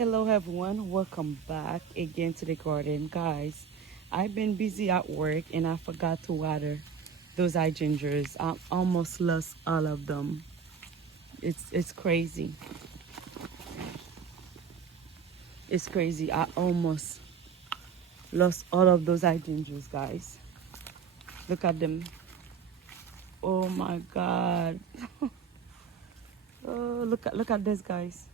Hello everyone, welcome back again to the garden. Guys, I've been busy at work and I forgot to water those hydrangeas. I almost lost all of them. It's crazy. It's crazy. I almost lost all of those hydrangeas, guys. Look at them. Oh my god. Oh, look at this, guys.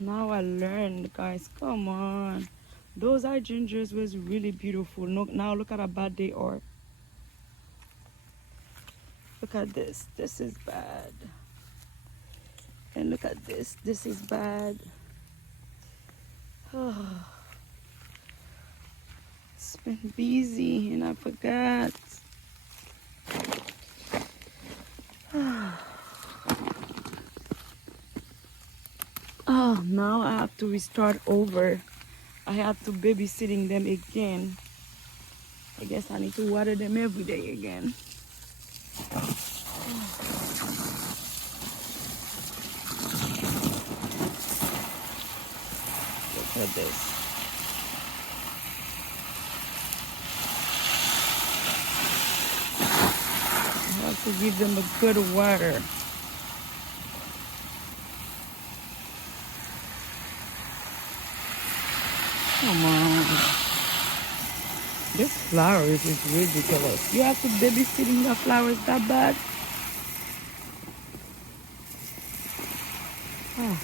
Now I learned, guys. Come on. Those hydrangeas was really beautiful. No, now look at how bad they are. Look at this. This is bad. And look at this. This is bad. It's been busy and I forgot. Oh, now I have to restart over. I have to babysitting them again. I guess I need to water them every day again. Look at this. I have to give them a good water. Come on. This flowers is ridiculous. You have to babysitting the flowers that bad? Oh.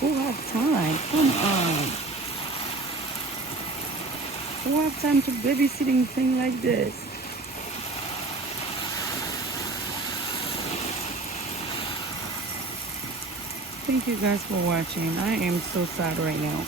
Who have time? Come on. Who have time to babysitting thing like this? Thank you guys for watching. I am so sad right now.